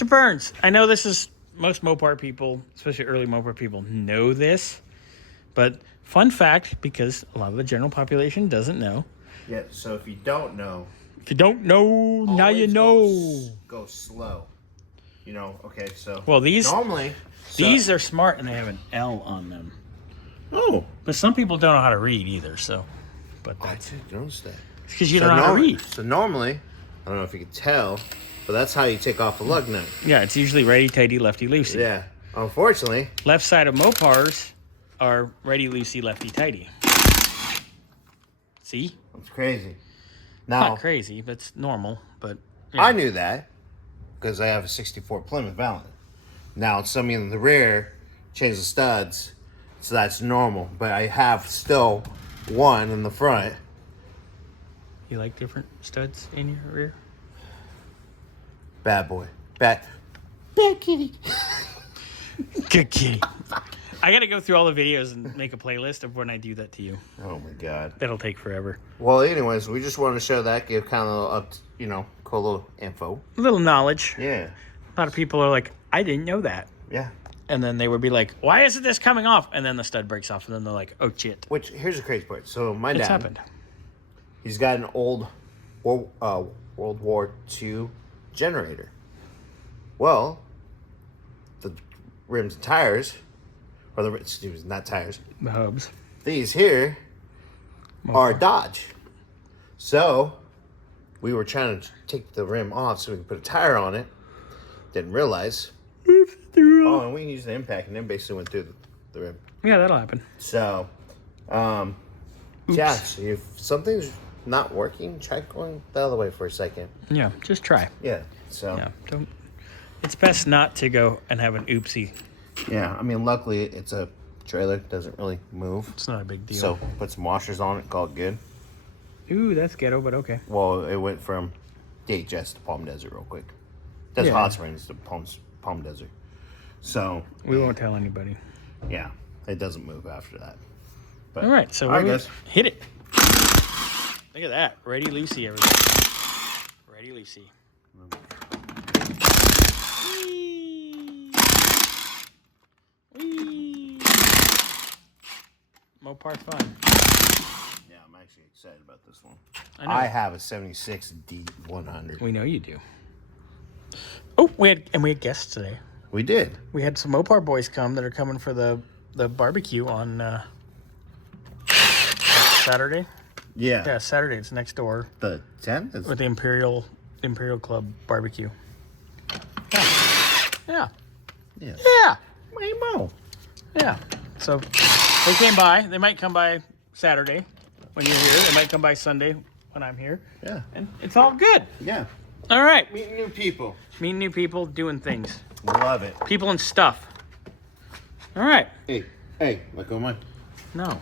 Mr. Burns, I know this is most Mopar people, especially early Mopar people, know this, but fun fact, because a lot of the general population doesn't know. Yeah, so if you don't know... If you don't know, now you know. Go slow. You know, okay, so... Well, these These are smart, and they have an L on them. Oh. But some people don't know how to read either, so... But I didn't notice that. It's because you don't know how to read. So normally, I don't know if you can tell, but that's how you take off a lug nut. Yeah, it's usually righty-tighty, lefty-loosey. Yeah. Unfortunately... Left side of Mopars are righty-loosey, lefty-tighty. See? That's crazy. Now, Not crazy, but it's normal, but... Yeah. I knew that, because I have a 64 Plymouth Valent. Now, somebody in the rear changed the studs, so that's normal. But I have still one in the front. You like different studs in your rear? Bad boy. Bad kitty. Good kitty. I got to go through all the videos and make a playlist of when I do that to you. Oh, my God. That'll take forever. Well, anyways, we just wanted to show that, give kind of, cool little info. A little knowledge. Yeah. A lot of people are like, I didn't know that. Yeah. And then they would be like, why isn't this coming off? And then the stud breaks off, and then they're like, oh, shit. Which, here's the crazy part. So, my dad... It's happened. He's got an old World War II generator. Well, the rims and tires, or not tires. The hubs. These here are Dodge. So, we were trying to take the rim off so we can put a tire on it. Didn't realize. Oh, and we used the impact, and then basically went through the rim. Yeah, that'll happen. So, yeah, so if something's not working, try going the other way for a second. Yeah, just try. Yeah, so. Yeah, don't. It's best not to go and have an oopsie. Yeah, I mean, luckily it's a trailer, doesn't really move. It's not a big deal. So, put some washers on it, call it good. Ooh, that's ghetto, but okay. Well, it went from DHS to Palm Desert real quick. That's Hot Springs to Palm Desert. So. We won't tell anybody. Yeah, it doesn't move after that. But, all right, so all right, guys. Hit it. Look at that. Righty-Loosey, everybody. Righty-Loosey. Whee! Whee! Mopar fun. Yeah, I'm actually excited about this one. I have a 76 D200. We know you do. Oh, we had guests today. We did. We had some Mopar boys come that are coming for the barbecue on Saturday. Yeah, Saturday. It's next door. The 10th? With the Imperial Club barbecue. Yeah. Yeah. Yeah. Waymo. Yeah. So they came by. They might come by Saturday when you're here. They might come by Sunday when I'm here. Yeah. And it's all good. Yeah. All right. Meeting new people. Meeting new people, doing things. Love it. People and stuff. All right. Hey, look on mine. No.